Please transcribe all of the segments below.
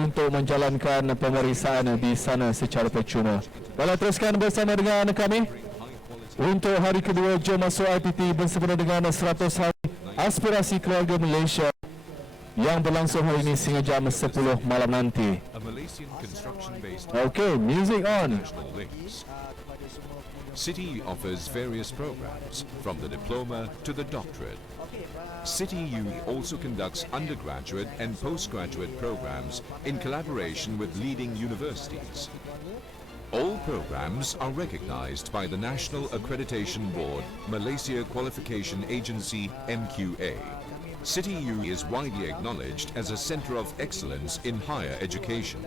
untuk menjalankan pemeriksaan di sana secara percuma. Baiklah, teruskan bersama dengan kami. Untuk hari kedua, jom masuk IPT bersempena dengan 100 hari aspirasi keluarga Malaysia yang berlangsung hari ini sehingga jam 10 malam nanti. Okay, music on. City offers various programs, from the diploma to the doctorate. City U also conducts undergraduate and postgraduate programs in collaboration with leading universities. All programs are recognized by the National Accreditation Board, Malaysia Qualification Agency MQA. City U is widely acknowledged as a centre of excellence in higher education.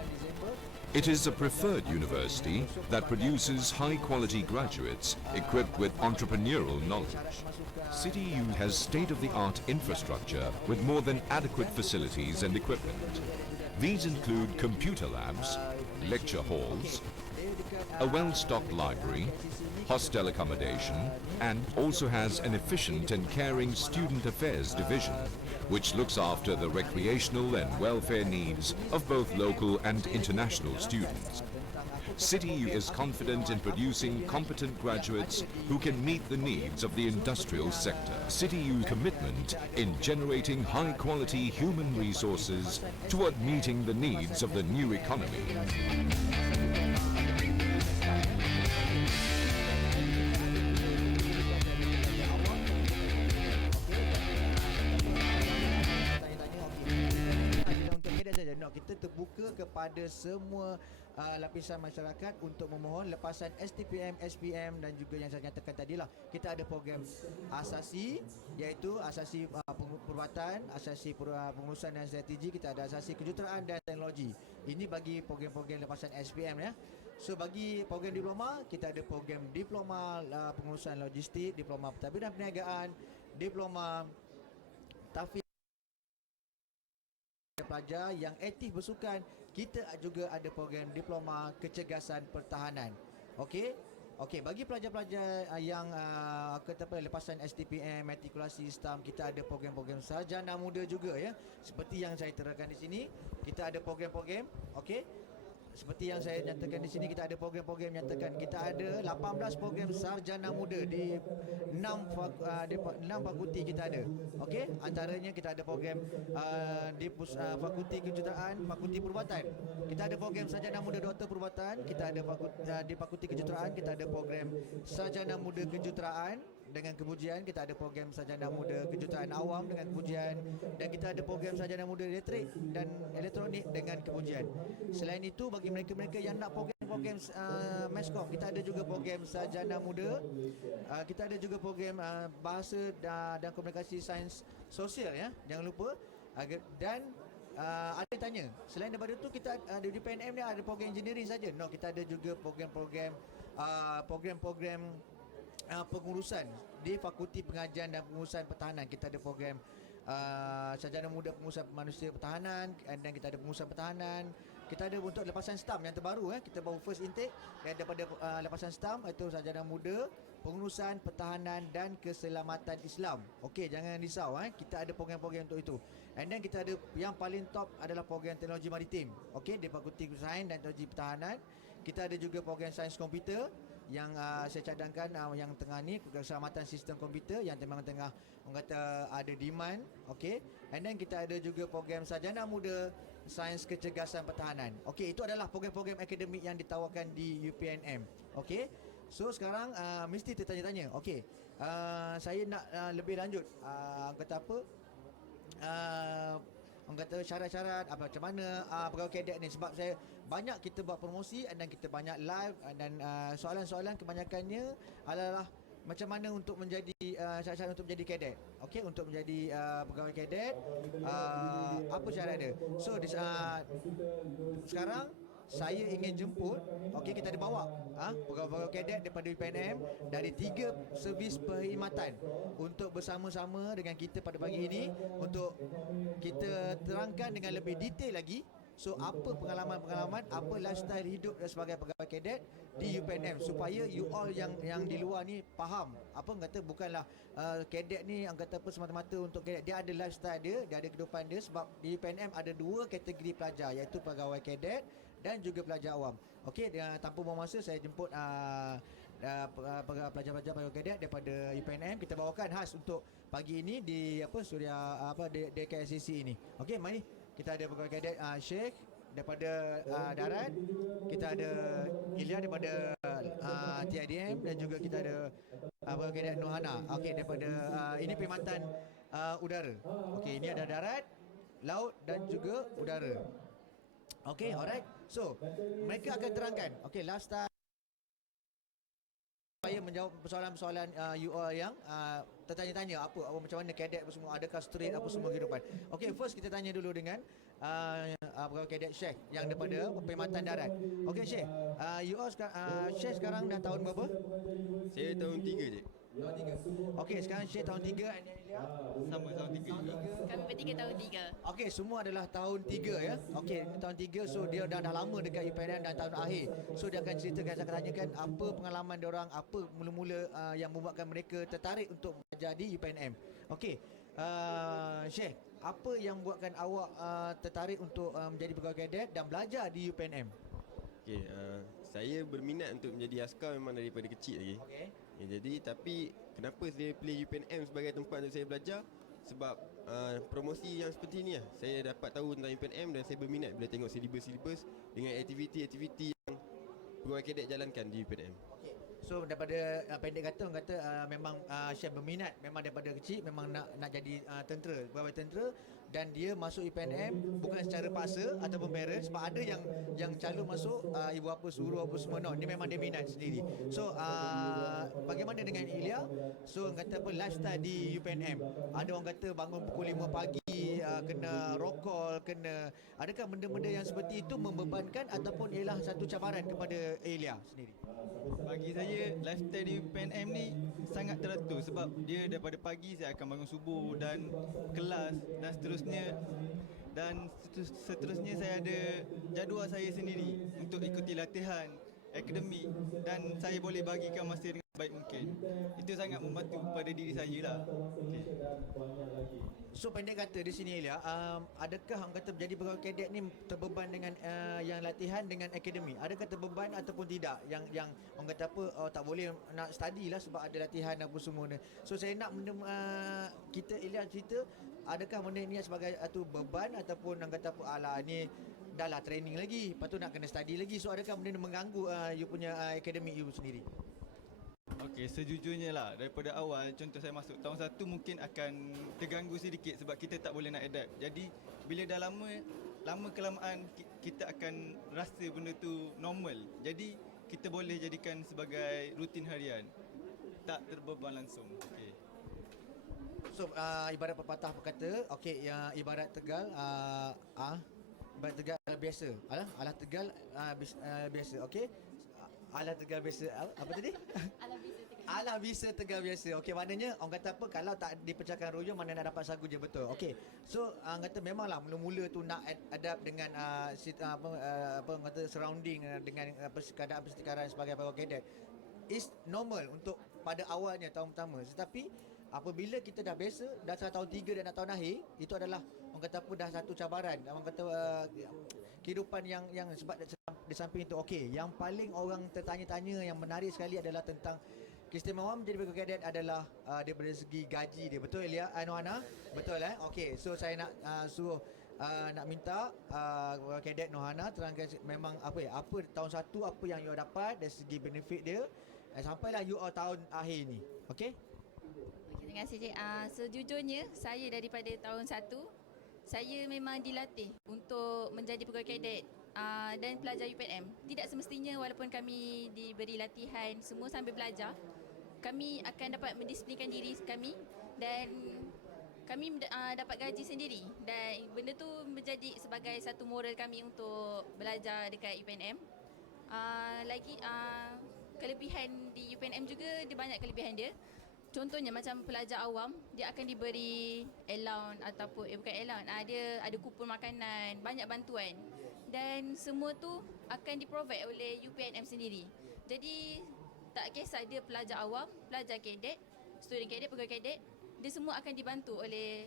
It is a preferred university that produces high-quality graduates equipped with entrepreneurial knowledge. City U has state-of-the-art infrastructure with more than adequate facilities and equipment. These include computer labs, lecture halls, a well-stocked library, hostel accommodation, and also has an efficient and caring student affairs division, which looks after the recreational and welfare needs of both local and international students. City U is confident in producing competent graduates who can meet the needs of the industrial sector. City U's commitment in generating high-quality human resources toward meeting the needs of the new economy. Kita terbuka kepada semua lapisan masyarakat untuk memohon lepasan STPM, SPM dan juga yang saya nyatakan tadilah. Kita ada program asasi, iaitu asasi perubatan, asasi pengurusan dan strategi, kita ada asasi kejuruteraan dan teknologi. Ini bagi program-program lepasan SPM ya. So bagi program diploma, kita ada program diploma pengurusan logistik, diploma pentadbiran perniagaan, diploma tahfiz pelajar yang aktif bersukan. Kita juga ada program diploma kecergasan pertahanan. Okey. Bagi pelajar-pelajar yang lepasan STPM, matrikulasi Islam, kita ada program-program sarjana muda juga ya. Seperti yang saya terangkan di sini, kita ada program-program, okey. Seperti yang saya nyatakan di sini, kita ada program-program nyatakan kita ada 18 program sarjana muda di 6 fakulti kita ada. Okey, antaranya kita ada program di fakulti kejuruteraan, fakulti perubatan. Kita ada program sarjana muda doktor perubatan, kita ada di fakulti kejuruteraan kita ada program sarjana muda kejuruteraan dengan kemujian, kita ada program sarjana muda kejuruteraan awam dengan kemujian, dan kita ada program sarjana muda elektrik dan elektronik dengan kemujian. Selain itu, bagi mereka-mereka yang nak program Meskom, kita ada juga program sarjana muda, kita ada juga program bahasa dan komunikasi sains sosial ya, jangan lupa. Dan ada yang tanya, selain daripada itu kita di PNM ni ada program engineering saja? No, kita ada juga program-program pengurusan di Fakulti Pengajian dan Pengurusan Pertahanan. Kita ada program sarjana muda pengurusan manusia pertahanan, dan kita ada pengurusan pertahanan. Kita ada untuk lepasan STAM yang terbaru kita baru first intake daripada lepasan STAM, iaitu sarjana muda pengurusan pertahanan dan keselamatan Islam. Okey, jangan risau kita ada program-program untuk itu. And then kita ada yang paling top adalah program teknologi maritim. Okey, di Fakulti Sains dan Teknologi Pertahanan. Kita ada juga program sains komputer yang saya cadangkan yang tengah ni, keselamatan sistem komputer yang memang tengah orang kata ada demand. Okey, and then kita ada juga program sarjana muda sains kecergasan pertahanan. Okey, itu adalah program-program akademik yang ditawarkan di UPNM. Okey, so sekarang mesti tertanya-tanya. Okey, saya nak lebih lanjut kata apa, orang kata syarat-syarat macam mana pegawai kadet ni, sebab saya banyak kita buat promosi dan kita banyak live, dan soalan-soalan kebanyakannya adalah macam mana untuk menjadi syarat-syarat untuk menjadi kadet. Okey, untuk menjadi pegawai kadet, apa syarat dia. So sekarang saya ingin jemput, okey, kita ada bawa pegawai-pegawai kadet daripada UPNM dari 3 servis perkhidmatan untuk bersama-sama dengan kita pada pagi ini untuk kita terangkan dengan lebih detail lagi So apa pengalaman-pengalaman, apa lifestyle hidup sebagai pegawai kadet di UPNM, supaya you all yang di luar ni faham. Apa orang kata, bukanlah kadet ni orang kata apa semata-mata untuk kadet. Dia ada lifestyle dia ada kehidupan dia, sebab di UPNM ada dua kategori pelajar, iaitu pegawai kadet dan juga pelajar awam. Okey, tanpa buang masa saya jemput pelajar-pelajar pegawai kadet daripada UPNM. Kita bawakan khas untuk pagi ini di DKSCC ini. Okey, mari kita ada pegawai kadet Sheikh daripada darat, kita ada Ilya daripada TIDM, dan juga kita ada pegawai kadet Nohana. Okey, daripada ini perkhidmatan udara. Okey, ini ada darat, laut dan juga udara. Okey, alright. So, mereka akan terangkan lifestyle saya menjawab persoalan-persoalan you all yang tertanya-tanya apa macam mana kadet apa semua, adakah straight apa semua kehidupan. Okey, first kita tanya dulu dengan pegawai kadet Sheikh yang daripada perkhidmatan darat. Okey Sheikh, you all Sheikh sekarang dah tahun berapa? Saya tahun 3 je. Tahun 3. Okey, sekarang Sheikh tahun 3, and Ilya Sama tahun 3 juga. Kami bertiga tahun 3. okey, semua adalah tahun 3 ya. Okey, ini tahun 3, so dia dah lama dekat UPNM dan tahun akhir. So dia akan ceritakan, saya akan tanyakan apa pengalaman dia orang, apa mula-mula yang membuatkan mereka tertarik untuk belajar di UPNM. Okey, Sheikh, apa yang buatkan awak tertarik untuk menjadi pegawai kadet dan belajar di UPNM? Okey, saya berminat untuk menjadi askar memang daripada kecil lagi. Okey. Jadi tapi kenapa saya pilih UPNM sebagai tempat untuk saya belajar? Sebab promosi yang seperti ni lah, saya dapat tahu tentang UPNM dan saya berminat bila tengok silibus-silibus dengan aktiviti-aktiviti yang pegawai kadet jalankan di UPNM. Okey. So daripada pendek kata, orang kata memang Syekh berminat memang daripada kecil, memang nak jadi tentera, pegawai tentera, dan dia masuk UPNM bukan secara paksa ataupun parents, sebab ada yang calon masuk ibu apa suruh apa semua, no, ni memang dia minat sendiri. So bagaimana dengan Ilya? So orang kata apa lifestyle di UPNM, ada orang kata bangun pukul 5 pagi, kena roll call, adakah benda-benda yang seperti itu membebankan ataupun ialah satu cabaran kepada Ilya sendiri? Bagi saya, lifestyle di UPNM ni sangat teratur sebab dia daripada pagi saya akan bangun subuh dan kelas dan seterusnya. Dan seterusnya saya ada jadual saya sendiri untuk ikuti latihan, akademik, dan saya boleh bagikan masa dengan baik mungkin. Itu sangat membantu pada diri saya lah. So pendek kata di sini Ilya, adakah orang kata menjadi pegawai kadet ni terbeban dengan yang latihan dengan akademi? Adakah terbeban ataupun tidak? Yang orang kata apa, tak boleh nak study lah sebab ada latihan apa semua ni. So saya nak kita Ilya cerita, adakah benda ni sebagai satu beban ataupun orang kata apa, alah ni dah lah training lagi, lepas tu nak kena study lagi. So adakah benda ni mengganggu you punya akademik you sendiri? Okey, sejujurnya lah daripada awal, contoh saya masuk tahun 1 mungkin akan terganggu sedikit sebab kita tak boleh nak adapt. Jadi bila dah lama kelamaan kita akan rasa benda tu normal. Jadi kita boleh jadikan sebagai rutin harian. Tak terbeban langsung. Okey. So ibarat pepatah berkata, okey, ibarat Tegal ibarat Tegal biasa. Alah Tegal biasa. Okey. Alah Tegal biasa. Apa tadi? Alah bisa Tegal biasa. Okey, maknanya orang kata apa, kalau tak dipecahkan royo mana nak dapat sagu je, betul. Okey. So orang kata memanglah mula-mula tu nak adapt dengan orang kata surrounding dengan keadaan persekitaran sebagai pegawai kadet. Is normal untuk pada awalnya tahun pertama. Tetapi apabila kita dah biasa, dah tahun 3 dan dah tahun akhir, itu adalah orang kata apa, dah satu cabaran. Orang kata kehidupan yang sebab di samping itu, okey, yang paling orang tertanya-tanya yang menarik sekali adalah tentang keistimewaan menjadi pegawai kadet adalah daripada segi gaji dia. Betul Ilya? Nohana? Betul Okey, so saya nak suruh nak minta pegawai kadet Nohana terangkan memang apa tahun 1 apa yang you dapat dari segi benefit dia sampailah you tahun akhir ni. Okey? Terima kasih Cik. Sejujurnya saya daripada tahun 1 saya memang dilatih untuk menjadi pegawai kadet dan pelajar UPNM. Tidak semestinya walaupun kami diberi latihan semua sambil belajar, kami akan dapat mendisiplinkan diri kami dan kami dapat gaji sendiri, dan benda tu menjadi sebagai satu moral kami untuk belajar dekat UPNM. Lagi kelebihan di UPNM juga, dia banyak kelebihan dia. Contohnya macam pelajar awam, dia akan diberi allowance ataupun bukan allowance, dia ada kupon makanan, banyak bantuan. dan semua tu akan di-provide oleh UPNM sendiri. Jadi tak kisah dia pelajar awam, pelajar kadet, student kadet, pegawai kadet, dia semua akan dibantu oleh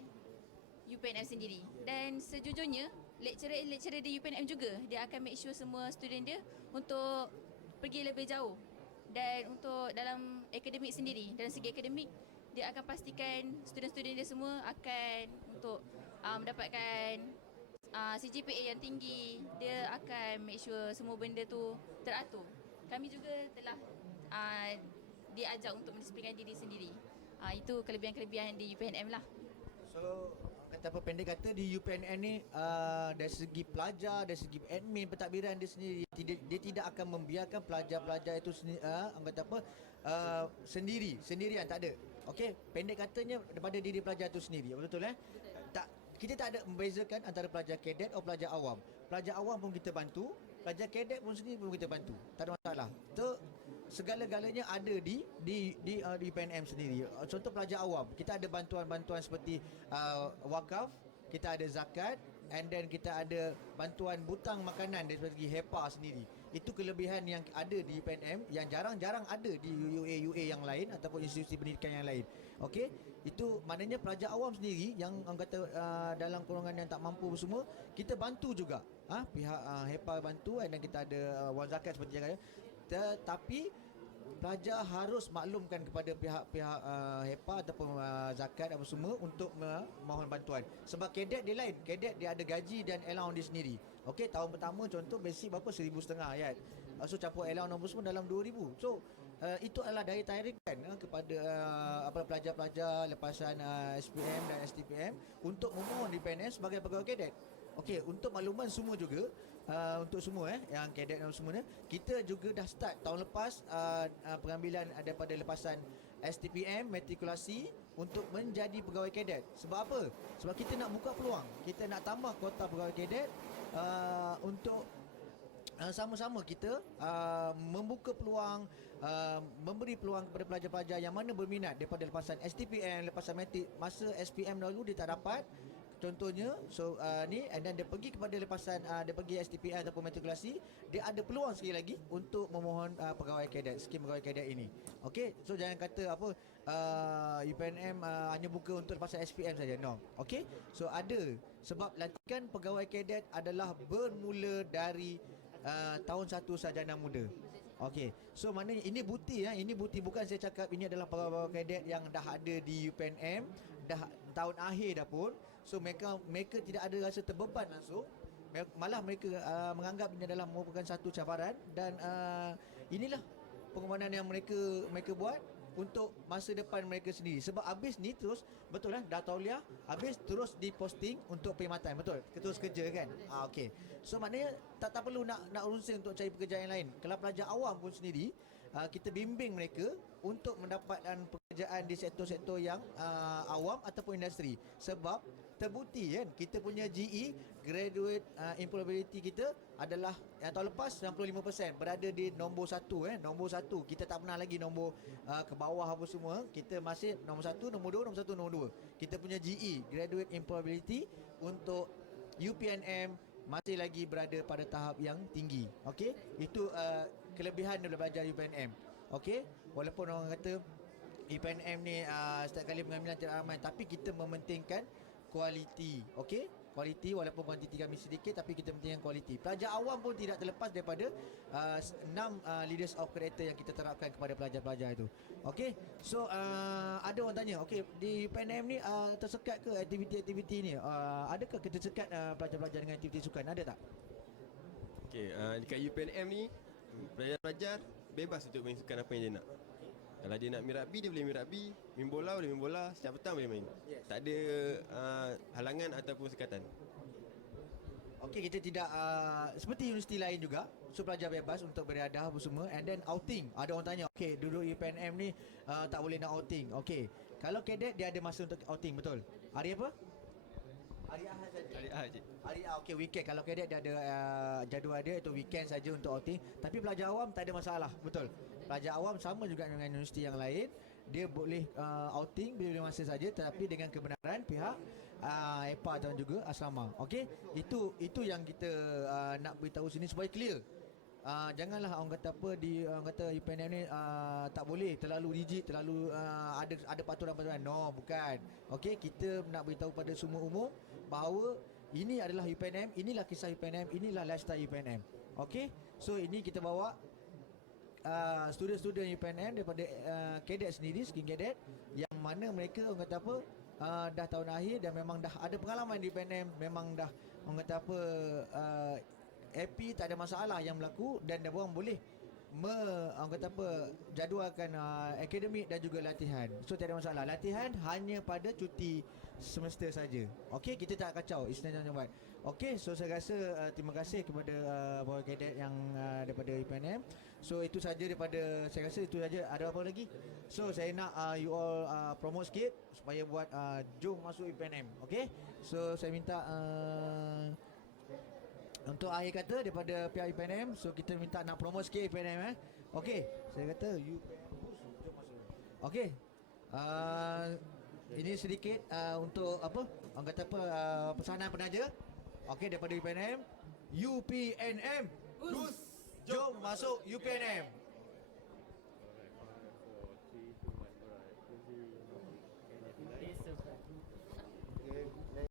UPNM sendiri. Dan sejujurnya lecturer di UPNM juga dia akan make sure semua student dia untuk pergi lebih jauh. Dan untuk dalam akademik sendiri, dalam segi akademik dia akan pastikan student-student dia semua akan untuk mendapatkan CGPA yang tinggi. Dia akan make sure semua benda tu teratur. Kami juga telah diajar untuk mendisiplinkan diri sendiri. Itu kelebihan-kelebihan di UPNM lah. So kata apa, pendek kata di UPNM ni dari segi pelajar, dari segi admin pentadbiran dia sendiri, dia tidak akan membiarkan pelajar-pelajar itu sendirian, tak ada. Okey, pendek katanya daripada diri pelajar itu sendiri. Betul tak, kita tak ada membezakan antara pelajar kadet atau pelajar awam. Pelajar awam pun kita bantu, pelajar kadet pun sendiri pun kita bantu. Tak ada masalah. Segala-galanya ada di UPNM sendiri. Contoh pelajar awam, kita ada bantuan-bantuan seperti wakaf, kita ada zakat, and then kita ada bantuan butang makanan dari segi HEPA sendiri. Itu kelebihan yang ada di UPNM yang jarang-jarang ada di UA yang lain ataupun institusi pendidikan yang lain. Okey, itu maknanya pelajar awam sendiri yang orang kata dalam golongan yang tak mampu semua, kita bantu juga. Pihak HEPA bantu, dan kita ada wang zakat seperti yang kata. Tetapi pelajar harus maklumkan kepada pihak-pihak HEPA ataupun zakat apa semua untuk mohon bantuan. Sebab kadet dia lain. Kadet dia ada gaji dan allowance dia sendiri. Okey, tahun pertama contoh basic berapa, 1,500 kan. So campur allowance nombor semua dalam 2,000. So itu adalah daya tarikan kepada pelajar-pelajar lepasan SPM dan STPM untuk memohon di PNS sebagai pegawai kadet. Okey, untuk makluman semua juga, untuk semua yang kadet dan semuanya, kita juga dah start tahun lepas pengambilan daripada lepasan STPM matrikulasi untuk menjadi pegawai kadet. Sebab apa? Sebab kita nak buka peluang, kita nak tambah kuota pegawai kadet untuk sama-sama kita membuka peluang, memberi peluang kepada pelajar-pelajar yang mana berminat daripada lepasan STPM, lepasan matrik. Masa SPM dahulu dia tak dapat, contohnya, so ni, and then dia pergi kepada lepasan, dia pergi STPM ataupun matrikulasi, dia ada peluang sekali lagi untuk memohon pegawai kadet, skim pegawai kadet ini. Okey, so jangan kata apa UPNM hanya buka untuk lepasan SPM saja. No. Okey, so ada, sebab lantikan pegawai kadet adalah bermula dari tahun 1 sarjana muda. Okey, so maknanya ini bukti ini bukti, bukan saya cakap ini adalah pegawai kadet yang dah ada di UPNM dah tahun akhir dah pun. So mereka tidak ada rasa terbeban langsung, malah mereka menganggap ini adalah merupakan satu cabaran, dan inilah pengorbanan yang mereka buat untuk masa depan mereka sendiri. Sebab habis ni terus, betul dah tauliah, habis terus diposting untuk perkhidmatan, betul? Terus kerja kan? Okey. So maknanya tak perlu nak urusan untuk cari pekerjaan yang lain. Kalau pelajar awam pun sendiri, kita bimbing mereka untuk mendapatkan pekerjaan di sektor-sektor yang awam ataupun industri. Sebab terbukti kan, kita punya GE, graduate employability kita adalah yang tahun lepas 95% berada di nombor 1 nombor 1. Kita tak pernah lagi nombor ke bawah apa semua. Kita masih nombor 1, nombor 2, nombor 1, nombor 2. Kita punya GE, graduate employability untuk UPNM masih lagi berada pada tahap yang tinggi. Okey, itu kelebihan daripada belajar UPNM. Okey, walaupun orang kata UPNM ni setiap kali pengambilan tidak ramai, tapi kita mementingkan kualiti. Okey, kualiti, walaupun kuantiti kami sedikit, tapi kita pentingkan kualiti. Pelajar awam pun tidak terlepas daripada 6 leaders of character yang kita terapkan kepada pelajar-pelajar itu. Okey, so ada orang tanya, okey, di UPNM ni tersekat ke aktiviti-aktiviti ni? Adakah kita sekat pelajar-pelajar dengan aktiviti sukan? Ada tak? Okey, dekat UPNM ni pelajar-pelajar bebas untuk main sukan apa yang dia nak. Kalau dia nak main rugby, dia boleh main rugby. Main bola, boleh main bola. Setiap petang boleh main. Yes. Tak ada halangan ataupun sekatan. Okey, kita tidak seperti universiti lain juga. So pelajar bebas untuk beriadah apa semua. And then outing. Ada orang tanya, okey, duduk UPNM ni tak boleh nak outing. Okey, kalau kadet dia ada masa untuk outing, betul? Hari apa? Hari Ahad saja. Hari Ahad je. Hari okey, weekend. Kalau kadet dia ada jadual dia itu weekend saja untuk outing. Tapi pelajar awam tak ada masalah, betul? Pelajar awam sama juga dengan universiti yang lain. Dia boleh outing bila masa saja, tetapi dengan kebenaran pihak EPA dan juga asrama. Okey, itu yang kita nak beritahu sini supaya clear. Janganlah orang kata apa orang kata UPNM ni tak boleh, terlalu rigid, terlalu ada peraturan-peraturan. No, bukan. Okey, kita nak beritahu pada semua umum bahawa ini adalah UPNM, inilah kisah UPNM, inilah lifestyle UPNM. Okey, so ini kita bawa student-student UPNM daripada kadet sendiri, skin kadet, yang mana mereka orang kata apa dah tahun akhir dan memang dah ada pengalaman di UPNM, memang dah orang kata apa happy, tak ada masalah yang berlaku, dan orang boleh orang kata apa jadualkan akademik dan juga latihan. So tak ada masalah. Latihan hanya pada cuti semester saja. Okey, kita tak kacau Isnan Jambat. Okey, so saya rasa terima kasih kepada para kadet yang daripada UPNM. So itu saja daripada saya rasa itu saja. Ada apa lagi? So saya nak you all promote sikit supaya buat jom masuk UPNM. Okey? So saya minta untuk akhir kata daripada pihak UPNM, so kita minta nak promote sikit UPNM. Okey, saya kata UPNM jom masuk. Okey. Ini sedikit untuk apa? Orang kata apa pesanan penaja. Okey, daripada UPNM. UPNM. Jom masuk UPNM.